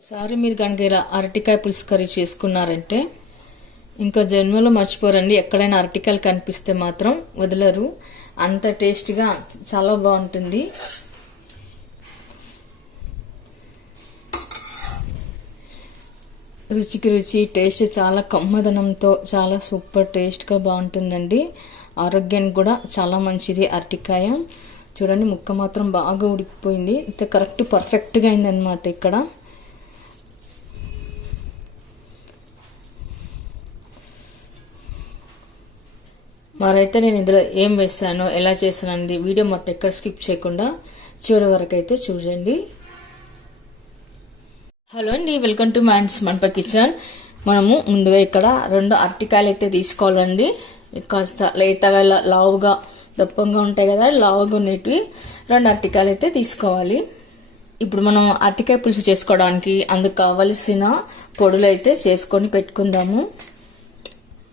ఒకసారి మీరు కనుక ఇలా అరటికాయ పులుసు కర్రీ చేసుకున్నారంటే ఇంకా జన్మలో మర్చిపోరండి. ఎక్కడైనా అరటికాయలు కనిపిస్తే మాత్రం వదలరు. అంత టేస్ట్గా చాలా బాగుంటుంది. రుచికి రుచి, టేస్ట్ చాలా కమ్మదనంతో చాలా సూపర్ టేస్ట్గా బాగుంటుందండి. ఆరోగ్యానికి కూడా చాలా మంచిది అరటికాయ. చూడండి, ముక్క మాత్రం బాగా ఉడికిపోయింది. ఇంత కరెక్ట్ పర్ఫెక్ట్గా అయిందనమాట. ఇక్కడ మరైతే నేను ఇందులో ఏం వేసానో ఎలా చేశానండి వీడియో మొత్తం ఎక్కడ స్కిప్ చేయకుండా చివరి వరకు అయితే చూడండి. హలో అండి, వెల్కమ్ టు మ్యాన్స్ మంప కిచెన్. మనము ముందుగా ఇక్కడ 2 అరటికాయలు అయితే తీసుకోవాలండి. కాస్త లేతగా లావుగా దప్పంగా ఉంటాయి కదా, లావుగా ఉండేటివి 2 అరటికాయలు అయితే తీసుకోవాలి. ఇప్పుడు మనం అరటికాయ పులుసు చేసుకోవడానికి అందుకు కావలసిన పొడులు అయితే చేసుకొని పెట్టుకుందాము.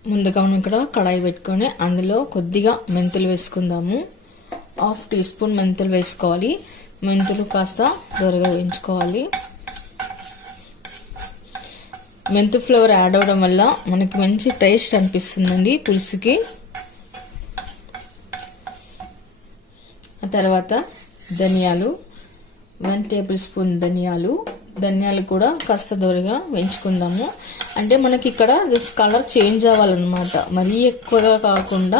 ముందుగా మనం ఇక్కడ కడాయి పెట్టుకొని అందులో కొద్దిగా మెంతులు వేసుకుందాము. 1/2 టీ స్పూన్ మెంతులు వేసుకోవాలి. మెంతులు కాస్త దొరగా వేయించుకోవాలి. మెంతు ఫ్లేవర్ యాడ్ అవ్వడం వల్ల మనకి మంచి టేస్ట్ అనిపిస్తుందండి పులుసుకి. ఆ తర్వాత ధనియాలు, 1 టేబుల్ స్పూన్ ధనియాలు కూడా కాస్త దూరగా వేయించుకుందాము. అంటే మనకి ఇక్కడ జస్ట్ కలర్ చేంజ్ అవ్వాలన్నమాట. మరీ ఎక్కువగా కాకుండా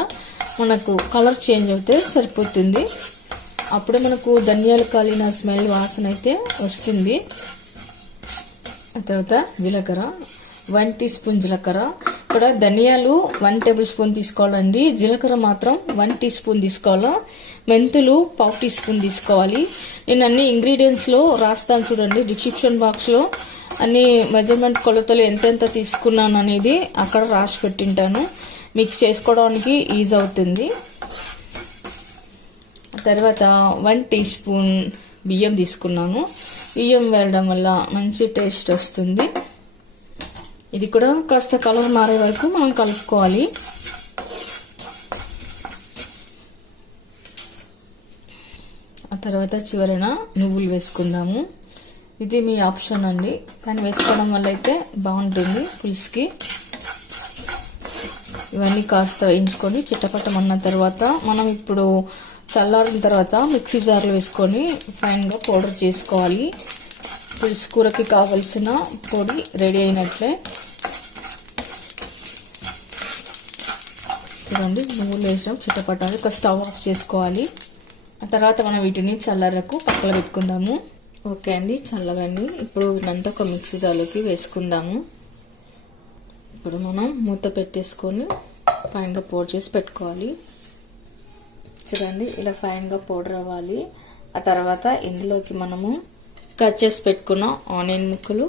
మనకు కలర్ చేంజ్ అవుతే సరిపోతుంది. అప్పుడే మనకు ధనియాలు కాలిన స్మెల్ వాసన అయితే వస్తుంది. ఆ తర్వాత జీలకర్ర, 1 టీ స్పూన్ జీలకర్ర. ఇక్కడ ధనియాలు 1 టేబుల్ స్పూన్ తీసుకోవాలండి. జీలకర్ర మాత్రం 1 టీ స్పూన్ తీసుకోవాలా. మెంతులు 1/2 టీ స్పూన్ తీసుకోవాలి. నేను అన్ని ఇంగ్రీడియంట్స్లో రాస్తాను చూడండి, డిస్క్రిప్షన్ బాక్స్లో అన్ని మెజర్మెంట్ కొలతలు ఎంతెంత తీసుకున్నాను అనేది అక్కడ రాసి పెట్టింటాను. మీకు చేసుకోవడానికి ఈజీ అవుతుంది. తర్వాత 1 టీ స్పూన్ బియ్యం తీసుకున్నాను. బియ్యం వేయడం వల్ల మంచి టేస్ట్ వస్తుంది. ఇది కూడా కాస్త కలర్ మారే వరకు మనం కలుపుకోవాలి. ఆ తర్వాత చివరన నువ్వులు వేసుకుందాము. ఇది మీ ఆప్షన్ అండి, కానీ వేసుకోవడం వల్ల అయితే బాగుంటుంది పులుసుకి. ఇవన్నీ కాస్త వేయించుకొని చిట్టపట్టమన్న తర్వాత మనం ఇప్పుడు చల్లారిన తర్వాత మిక్సీ జార్లో వేసుకొని ఫైన్గా పౌడర్ చేసుకోవాలి. పులుసు కూరకి కావలసిన పొడి రెడీ అయినట్లే. చూడండి, నువ్వులు వేసాం చిట్టపట్టాలి. ఒక స్టవ్ ఆఫ్ చేసుకోవాలి. ఆ తర్వాత మనం వీటిని చల్లారకు పక్కన పెట్టుకుందాము. ఓకే అండి, చల్లగండి. ఇప్పుడు వీటినంతా ఒక మిక్సీ జార్లోకి వేసుకుందాము. ఇప్పుడు మనం మూత పెట్టేసుకొని ఫైన్గా పౌడర్ చేసి పెట్టుకోవాలి. చూడండి, ఇలా ఫైన్గా పౌడర్ అవ్వాలి. ఆ తర్వాత ఇందులోకి మనము కట్ చేసి పెట్టుకున్న ఆనియన్ ముక్కలు,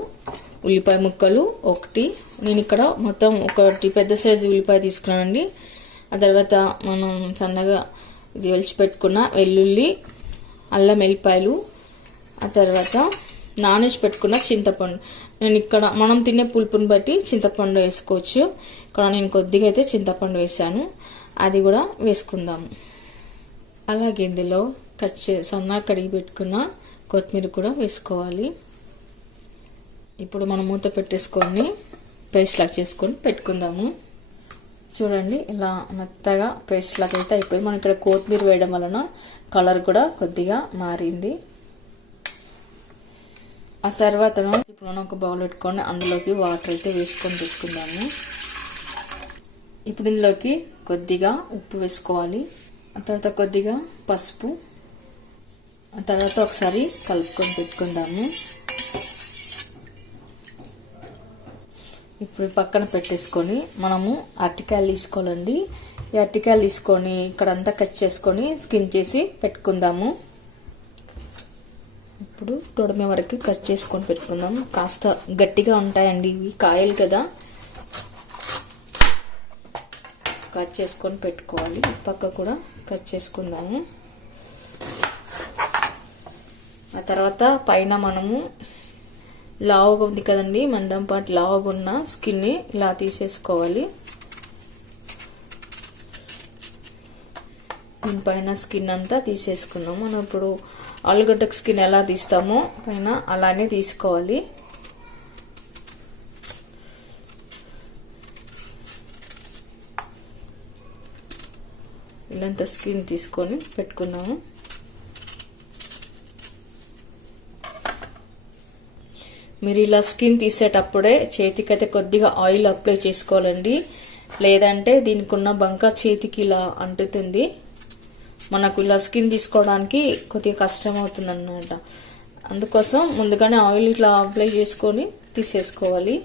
ఉల్లిపాయ ముక్కలు 1. నేను ఇక్కడ మొత్తం 1 పెద్ద సైజు ఉల్లిపాయ తీసుకున్నానండి. ఆ తర్వాత మనం సన్నగా ఇది ఒలిచి పెట్టుకున్న వెల్లుల్లి, అల్లం వెల్లిపాయలు, ఆ తర్వాత నానేసి పెట్టుకున్న చింతపండు. నేను ఇక్కడ మనం తినే పులుపుని బట్టి చింతపండు వేసుకోవచ్చు. ఇక్కడ నేను కొద్దిగా అయితే చింతపండు వేసాను, అది కూడా వేసుకుందాము. అలాగే ఇందులో సన్నగా కడిగి పెట్టుకున్న కొత్తిమీర కూడా వేసుకోవాలి. ఇప్పుడు మనం మూత పెట్టేసుకొని పేస్ట్ లాగా చేసుకొని పెట్టుకుందాము. చూడండి, ఇలా మెత్తగా పేస్ట్ లాగా అయితే అయిపోయింది. మనం ఇక్కడ కొత్తిమీర వేయడం వలన కలర్ కూడా కొద్దిగా మారింది. ఆ తర్వాత ఇప్పుడు మనం ఒక బౌల్ పెట్టుకొని అందులోకి వాటర్ అయితే వేసుకొని పెట్టుకుందాము. ఇప్పుడు ఇందులోకి కొద్దిగా ఉప్పు వేసుకోవాలి. ఆ తర్వాత కొద్దిగా పసుపు, ఆ తర్వాత ఒకసారి కలుపుకొని పెట్టుకుందాము. ఇప్పుడు పక్కన పెట్టేసుకొని మనము అరటికాయలు తీసుకోవాలండి. ఈ అరటికాయలు తీసుకొని ఇక్కడంతా కట్ చేసుకొని స్కిన్ చేసి పెట్టుకుందాము. ఇప్పుడు తొడిమే వరకు కట్ చేసుకొని పెట్టుకుందాము. కాస్త గట్టిగా ఉంటాయండి ఇవి, కాయలు కదా, కట్ చేసుకొని పెట్టుకోవాలి. పక్క కూడా కట్ చేసుకుందాము. ఆ తర్వాత పైన మనము లావుగా ఉంది కదండి, మందంపాటి లావుగా ఉన్న స్కిన్ని ఇలా తీసేసుకోవాలి. దీనిపైన స్కిన్ అంతా తీసేసుకున్నాము. మనం ఇప్పుడు ఆలుగడ్డకు స్కిన్ ఎలా తీస్తామో పైన అలానే తీసుకోవాలి. ఇలాంటి స్కిన్ తీసుకొని పెట్టుకున్నాము. మీరు ఇలా స్కిన్ తీసేటప్పుడే చేతికైతే కొద్దిగా ఆయిల్ అప్లై చేసుకోవాలండి, లేదంటే దీనికి ఉన్న బంక చేతికి ఇలా అంటుతుంది. మనకు ఇలా స్కిన్ తీసుకోవడానికి కొద్దిగా కష్టం అవుతుంది అన్నమాట. అందుకోసం ముందుగానే ఆయిల్ ఇట్లా అప్లై చేసుకొని తీసేసుకోవాలి.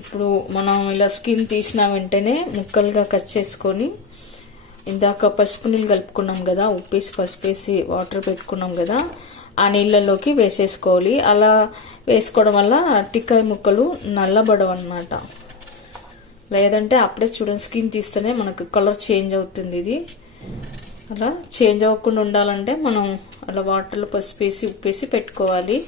ఇప్పుడు మనం ఇలా స్కిన్ తీసిన వెంటనే ముక్కలుగా కట్ చేసుకొని ఇందాక పసుపు నీళ్ళు కలుపుకున్నాం కదా, ఉప్పేసి పసుపేసి వాటర్ పెట్టుకున్నాం కదా, ఆ నీళ్ళలోకి వేసేసుకోవాలి. అలా వేసుకోవడం వల్ల అరటికాయ ముక్కలు నల్లబడవు అన్నమాట. లేదంటే అప్పుడే చూడండి స్కిన్ తీస్తేనే మనకు కలర్ చేంజ్ అవుతుంది. ఇది అలా చేంజ్ అవ్వకుండా ఉండాలంటే మనం అలా వాటర్లో పసుపేసి ఉప్పేసి పెట్టుకోవాలి.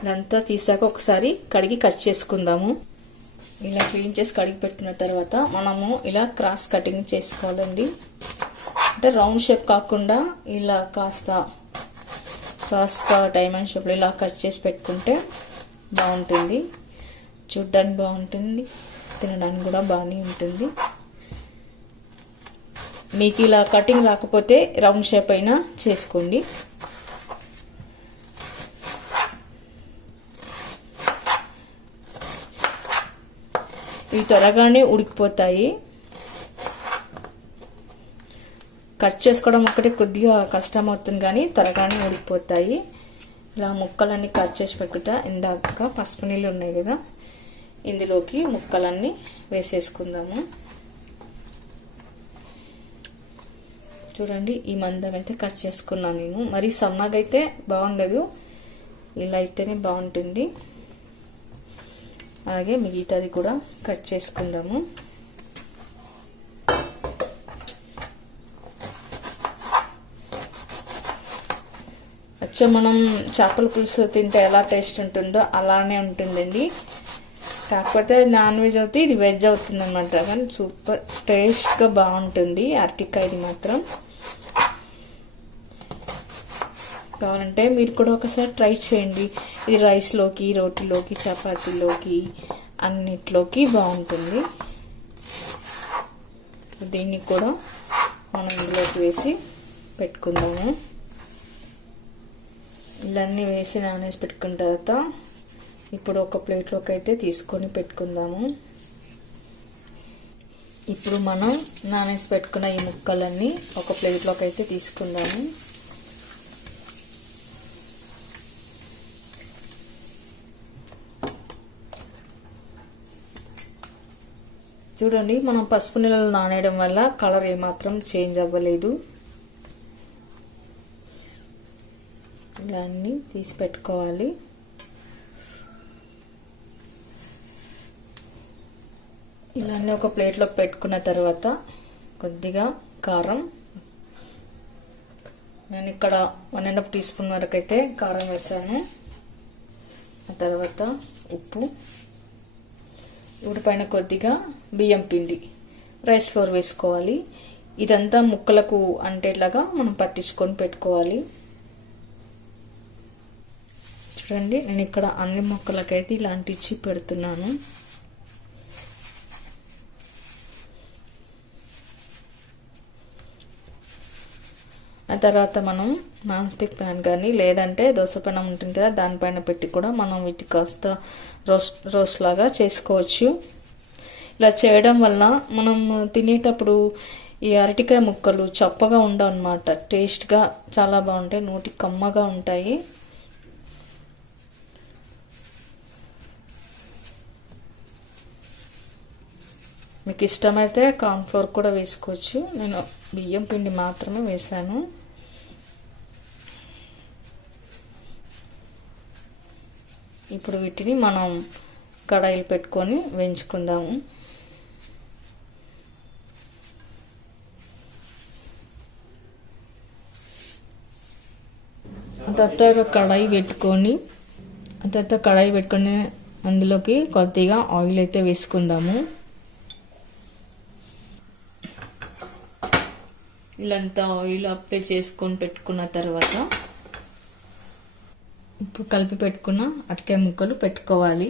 ఇదంతా తీసాక ఒకసారి కడిగి కట్ చేసుకుందాము. ఇలా క్లీన్ చేసి కడిగి పెట్టుకున్న తర్వాత మనము ఇలా క్రాస్ కటింగ్ చేసుకోవాలండి. అంటే రౌండ్ షేప్ కాకుండా ఇలా కాస్త క్రాస్గా డైమండ్ షేప్లో ఇలా కట్ చేసి పెట్టుకుంటే బాగుంటుంది. చూడ్డానికి బాగుంటుంది, తినడానికి కూడా బాగానే ఉంటుంది. మీకు ఇలా కటింగ్ రాకపోతే రౌండ్ షేప్ అయినా చేసుకోండి. ఇవి త్వరగానే ఉడికిపోతాయి. కట్ చేసుకోవడం ఒక్కటే కొద్దిగా కష్టం అవుతుంది, కానీ త్వరగానే ఉడికిపోతాయి. ఇలా ముక్కలన్నీ కట్ చేసి పెట్టుకుంటా. ఇందాక పసుపు నీళ్ళు ఉన్నాయి కదా, ఇందులోకి ముక్కలన్నీ వేసేసుకుందాము. చూడండి ఈ మందం అయితే కట్ చేసుకున్నాను నేను. మరి సన్నగా అయితే బాగుండదు, ఇలా అయితేనే బాగుంటుంది. అలాగే మిగతాది కూడా కట్ చేసుకుందాము. అచ్చం మనం చేపల పులుసు తింటే ఎలా టేస్ట్ ఉంటుందో అలానే ఉంటుందండి. కాకపోతే నాన్ వెజ్ అవుతుంది, ఇది వెజ్ అవుతుంది అనమాట. కానీ సూపర్ టేస్ట్గా బాగుంటుంది అరటికాయది మాత్రం. కావాలంటే మీరు కూడా ఒకసారి ట్రై చేయండి. ఇది రైస్లోకి, రోటీలోకి, చపాతీలోకి అన్నిట్లోకి బాగుంటుంది. దీన్ని కూడా మనం ఇందులోకి వేసి పెట్టుకుందాము. ఇవన్నీ వేసి నానేసి పెట్టుకున్న తర్వాత ఇప్పుడు ఒక ప్లేట్లోకి అయితే తీసుకొని పెట్టుకుందాము. ఇప్పుడు మనం నానేసి పెట్టుకున్న ఈ ముక్కలన్నీ ఒక ప్లేట్లోకి అయితే తీసుకుందాము. చూడండి మనం పసుపు నీళ్ళలో నానేయడం వల్ల కలర్ ఏమాత్రం చేంజ్ అవ్వలేదు. ఇలా అన్నీ తీసి పెట్టుకోవాలి. ఇలా అన్నీ ఒక ప్లేట్లోకి పెట్టుకున్న తర్వాత కొద్దిగా కారం, నేను ఇక్కడ 1.5 టీ స్పూన్ వరకు అయితే కారం వేసాను. ఆ తర్వాత ఉప్పు, పైన కొద్దిగా బియ్యం పిండి, రైస్ ఫ్లోర్ వేసుకోవాలి. ఇదంతా ముక్కలకు అంటేలాగా మనం పట్టించుకొని పెట్టుకోవాలి. చూడండి నేను ఇక్కడ అన్ని ముక్కలకైతే ఇలాంటి ఇచ్చి పెడుతున్నాను. ఆ తర్వాత మనం నాన్ స్టిక్ ప్యాన్ కానీ లేదంటే దోశ పెనం ఉంటుంది కదా, దానిపైన పెట్టి కూడా మనం వీటి కాస్త రోస్ట్ లాగా చేసుకోవచ్చు. ఇలా చేయడం వల్ల మనం తినేటప్పుడు ఈ అరటికాయ ముక్కలు చప్పగా ఉండవు అన్నమాట. టేస్ట్గా చాలా బాగుంటాయి, నోటికి కమ్మగా ఉంటాయి. మీకు ఇష్టమైతే కార్న్ఫ్లోర్ కూడా వేసుకోవచ్చు. నేను బియ్యం పిండి మాత్రమే వేసాను. ఇప్పుడు వీటిని మనం కడాయిలు పెట్టుకొని వేయించుకుందాము. తర్వాత కడాయి పెట్టుకొని అందులోకి కొద్దిగా ఆయిల్ అయితే వేసుకుందాము. ఇలాంతా ఆయిల్ అప్లై చేసుకొని పెట్టుకున్న తర్వాత ఇప్పుడు కలిపి పెట్టుకున్న అరటికాయ ముక్కలు పెట్టుకోవాలి.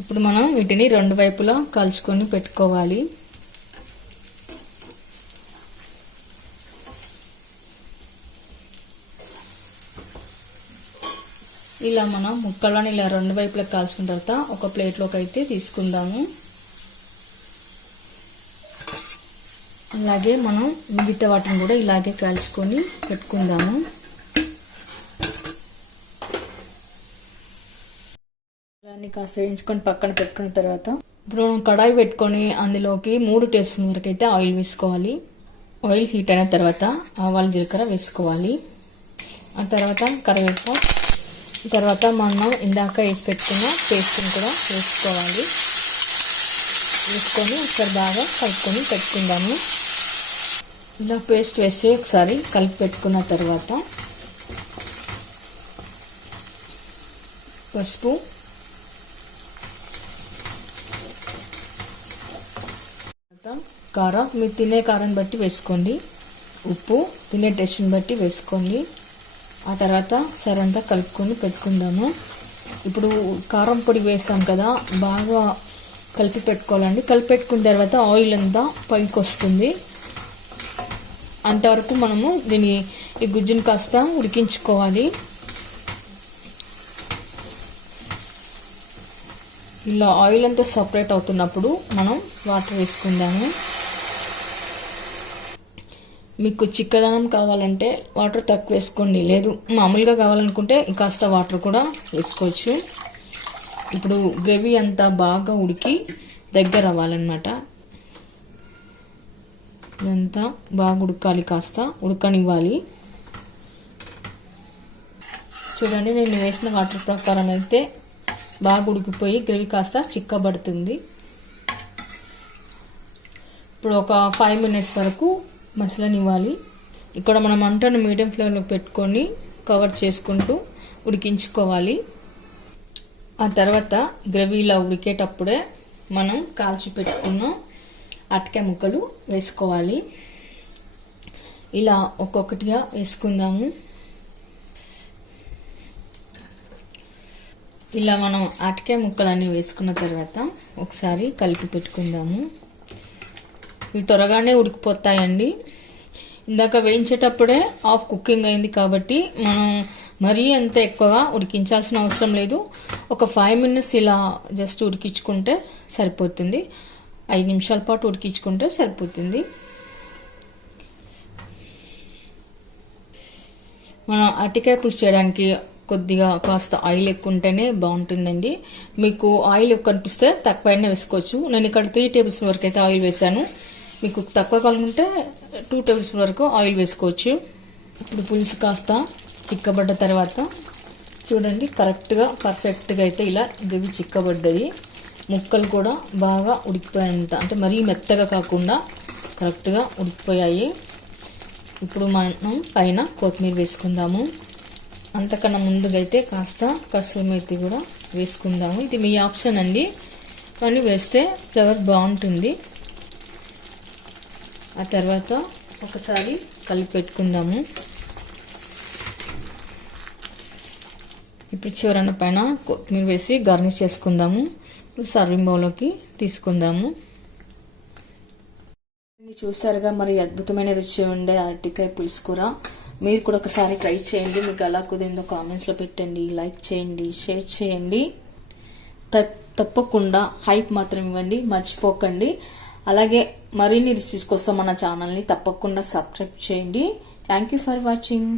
ఇప్పుడు మనం వీటిని రెండు వైపులా కాల్చుకొని పెట్టుకోవాలి. ఇలా మనం ముక్కలను ఇలా రెండు వైపులా కాల్చుకున్న తర్వాత ఒక ప్లేట్లోకి అయితే తీసుకుందాము. అలాగే మనం మిగతా వాటిని కూడా ఇలాగే కాల్చుకొని పెట్టుకుందాము. అలానే కాస్త వేయించుకొని పక్కన పెట్టుకున్న తర్వాత ఇప్పుడు మనం కడాయి పెట్టుకొని అందులోకి 3 టేబుల్ స్పూన్ వరకు అయితే ఆయిల్ వేసుకోవాలి. ఆయిల్ హీట్ అయిన తర్వాత ఆవాలు జీలకర్ర వేసుకోవాలి. ఆ తర్వాత కరివేపాకు, తర్వాత మనం ఇందాక వేసి పెట్టుకున్న పేస్ట్ని కూడా వేసుకోవాలి. వేసుకొని ఒకసారి బాగా కలుపుకొని పెట్టుకుందాము. ఇలా పేస్ట్ వేసి ఒకసారి కలిపి పెట్టుకున్న తర్వాత పసుపు, కారం మీరు తినే కారం బట్టి వేసుకోండి, ఉప్పు తినే టేస్ట్ని బట్టి వేసుకోండి. ఆ తర్వాత సరంతా కలుపుకొని పెట్టుకుందాము. ఇప్పుడు కారం పొడి వేసాం కదా, బాగా కలిపి పెట్టుకోవాలండి. కలిపి పెట్టుకున్న తర్వాత ఆయిల్ అంతా పైకి వస్తుంది. అంతవరకు మనము ఈ గుజ్జుని కాస్త ఉడికించుకోవాలి. ఇలా ఆయిల్ అంతా సపరేట్ అవుతున్నప్పుడు మనం వాటర్ వేసుకుందాము. మీకు చిక్కదనం కావాలంటే వాటర్ తక్కువ వేసుకోండి, లేదు మామూలుగా కావాలనుకుంటే కాస్త వాటర్ కూడా వేసుకోవచ్చు. ఇప్పుడు గ్రేవీ అంతా బాగా ఉడికి దగ్గర అవ్వాలన్నమాట. ఇదంతా బాగా ఉడకాలి, కాస్త ఉడకనివ్వాలి. చూడండి, నేను వేసిన వాటర్ ప్రకారం అయితే బాగా ఉడికిపోయి గ్రేవీ కాస్త చిక్కబడుతుంది. ఇప్పుడు ఒక 5 minutes వరకు మసలనివ్వాలి. ఇక్కడ మనం మంటను మీడియం ఫ్లేమ్లో పెట్టుకొని కవర్ చేసుకుంటూ ఉడికించుకోవాలి. ఆ తర్వాత గ్రేవీలా ఉడికేటప్పుడే మనం కాల్చి పెట్టుకున్న అరటికాయ ముక్కలు వేసుకోవాలి. ఇలా ఒక్కొక్కటిగా వేసుకుందాము. ఇలా మనం అరటికాయ ముక్కలన్నీ వేసుకున్న తర్వాత ఒకసారి కలిపి పెట్టుకుందాము. ఇవి త్వరగానే ఉడికిపోతాయండి. ఇందాక వేయించేటప్పుడే హాఫ్ కుకింగ్ అయింది కాబట్టి మనం మరీ అంత ఎక్కువగా ఉడికించాల్సిన అవసరం లేదు. ఒక 5 minutes ఇలా జస్ట్ ఉడికించుకుంటే సరిపోతుంది. 5 నిమిషాల పాటు ఉడికించుకుంటే సరిపోతుంది. మనం అరటికాయ పులుసు చేయడానికి కొద్దిగా కాస్త ఆయిల్ ఎక్కువ ఉంటేనే బాగుంటుందండి. మీకు ఆయిల్ ఎక్కువ అనిపిస్తే తక్కువైనా వేసుకోవచ్చు. నేను ఇక్కడ 3 టేబుల్ స్పూన్ వరకు అయితే ఆయిల్ వేసాను. మీకు తక్కువ కావాలంటే 2 టేబుల్ స్పూన్ వరకు ఆయిల్ వేసుకోవచ్చు. ఇప్పుడు పులుసు కాస్త చిక్కబడ్డ తర్వాత చూడండి, కరెక్ట్గా పర్ఫెక్ట్గా అయితే ఇలా గ్రేవీ చిక్కబడ్డది. ముక్కలు కూడా బాగా ఉడికిపోయాయంట, అంటే మరీ మెత్తగా కాకుండా కరెక్ట్గా ఉడికిపోయాయి. ఇప్పుడు మనం పైన కొత్తిమీర వేసుకుందాము. అంతకన్నా ముందుగా అయితే కాస్త కసూరి మేతి కూడా వేసుకుందాము. ఇది మీ ఆప్షన్ అండి, కానీ వేస్తే ఫ్లేవర్ బాగుంటుంది. ఆ తర్వాత ఒకసారి కలిపి పెట్టుకుందాము. ఇప్పుడు చివరన పైన కొత్తిమీర వేసి గార్నిష్ చేసుకుందాము. ఇప్పుడు సర్వింగ్ బౌల్లోకి తీసుకుందాము. చూసారుగా, మరి అద్భుతమైన రుచి ఉండే అరటికాయ పులుసు కూర. మీరు కూడా ఒకసారి ట్రై చేయండి. మీకు ఎలా కుదిరిందో కామెంట్స్లో పెట్టండి, లైక్ చేయండి, షేర్ చేయండి. తప్పకుండా హైప్ మాత్రం ఇవ్వండి, మర్చిపోకండి. అలాగే మరిన్ని రిసీవ్స్ కోసం మన ఛానల్ని తప్పకుండా సబ్స్క్రైబ్ చేయండి. Thank you for watching.